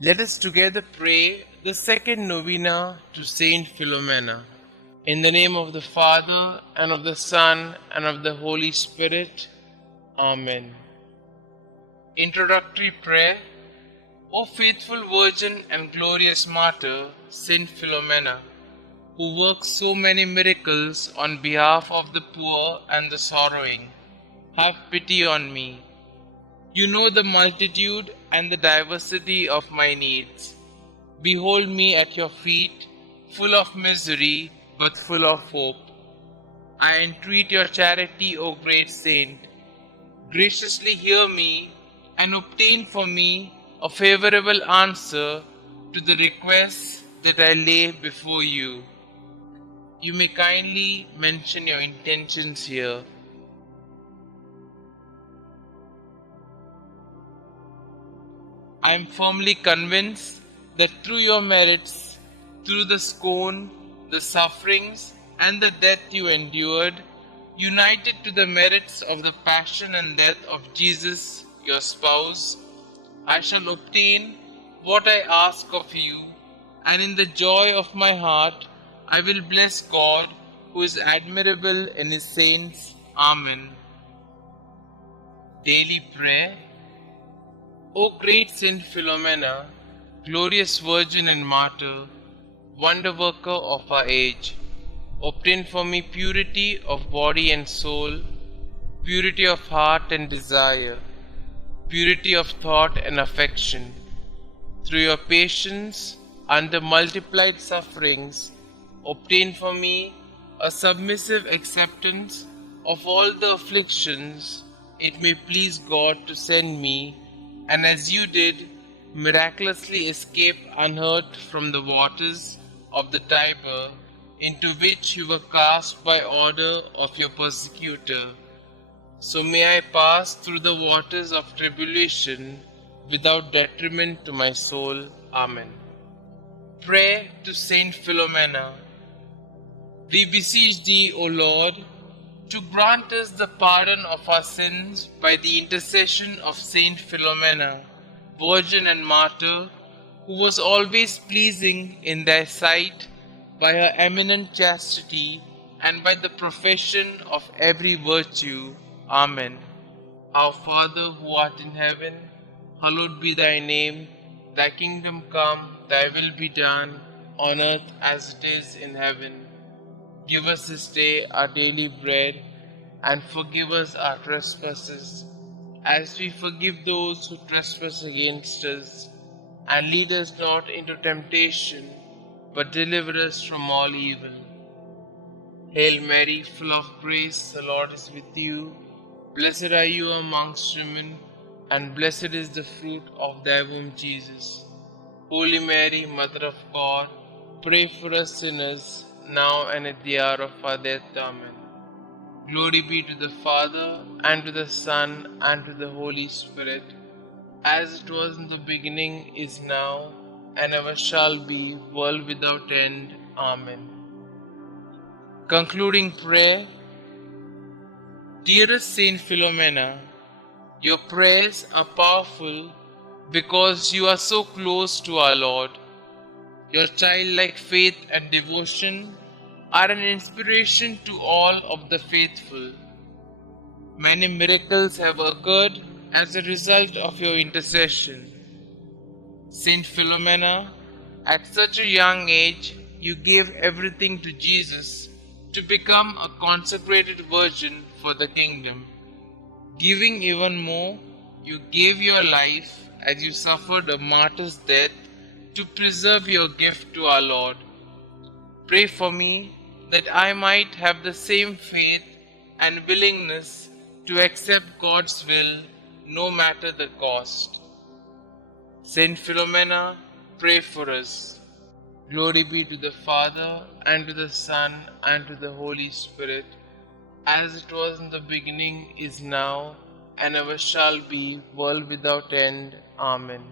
Let us together pray the second novena to St Philomena. In the name of the Father, and of the Son, and of the Holy Spirit. Amen. Introductory Prayer. O faithful Virgin and glorious Martyr, St Philomena, who works so many miracles on behalf of the poor and the sorrowing, have pity on me. You know the multitude and the diversity of my needs. Behold me at your feet, full of misery, but full of hope. I entreat your charity, O great saint. Graciously hear me and obtain for me a favorable answer to the requests that I lay before you. You may kindly mention your intentions here. I am firmly convinced that through your merits, through the scorn, the sufferings, and the death you endured, united to the merits of the passion and death of Jesus, your spouse, I shall obtain what I ask of you, and in the joy of my heart I will bless God, who is admirable in his saints. Amen. Daily Prayer. O great Saint Philomena, glorious Virgin and Martyr, wonder worker of our age, obtain for me purity of body and soul, purity of heart and desire, purity of thought and affection. Through your patience under multiplied sufferings, obtain for me a submissive acceptance of all the afflictions it may please God to send me, and as you did, miraculously escape unhurt from the waters of the Tiber, into which you were cast by order of your persecutor. So may I pass through the waters of tribulation without detriment to my soul. Amen. Prayer to Saint Philomena. We beseech thee, O Lord, to grant us the pardon of our sins by the intercession of Saint Philomena, Virgin and Martyr, who was always pleasing in thy sight by her eminent chastity and by the profession of every virtue. Amen. Our Father who art in heaven, hallowed be thy name. Thy kingdom come, thy will be done, on earth as it is in heaven. Give us this day our daily bread, and forgive us our trespasses, as we forgive those who trespass against us. And lead us not into temptation, but deliver us from all evil. Hail Mary, full of grace, the Lord is with you. Blessed are you amongst women, and blessed is the fruit of thy womb, Jesus. Holy Mary, Mother of God, pray for us sinners, now and at the hour of our death. Amen. Glory be to the Father, and to the Son, and to the Holy Spirit, as it was in the beginning, is now, and ever shall be, world without end. Amen. Concluding Prayer. Dearest Saint Philomena, your prayers are powerful because you are so close to our Lord. Your childlike faith and devotion are an inspiration to all of the faithful. Many miracles have occurred as a result of your intercession. Saint Philomena, at such a young age, you gave everything to Jesus to become a consecrated virgin for the kingdom. Giving even more, you gave your life as you suffered a martyr's death to preserve your gift to our Lord. Pray for me that I might have the same faith and willingness to accept God's will no matter the cost. Saint Philomena, pray for us. Glory be to the Father, and to the Son, and to the Holy Spirit, as it was in the beginning, is now, and ever shall be, world without end. Amen.